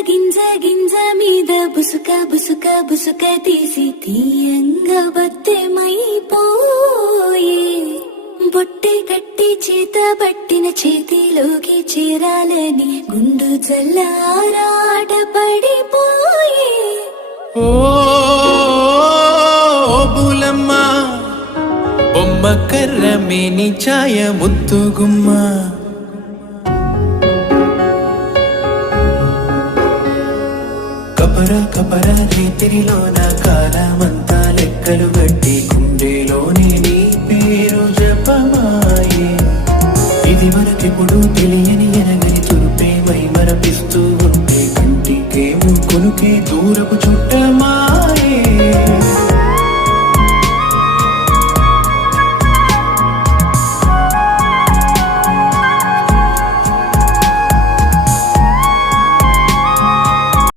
గింజ గింజ మీద బుసుక బుసుక బుసుక తీసి తీయంగా బత్తెమైపోయే బొట్టె కట్టి చేత పట్టిన చేతిలోకి చేరాలని గుండు జల్లారాట పడిపోయే ఓ బులమ్మ బొమ్మ కర్ర మేని ఛాయ ముద్దుగుమ్మ కపర కపర రీతిలోన కాలమంతా లెక్కలు గట్టి గుండెలోని నీ పేరు జపమాయే ఇది మనకెప్పుడు తెలియని ఎనగని తురుపే మై మరపిస్తూ ఉంటే కంటికేమో కొనుకే దూరపు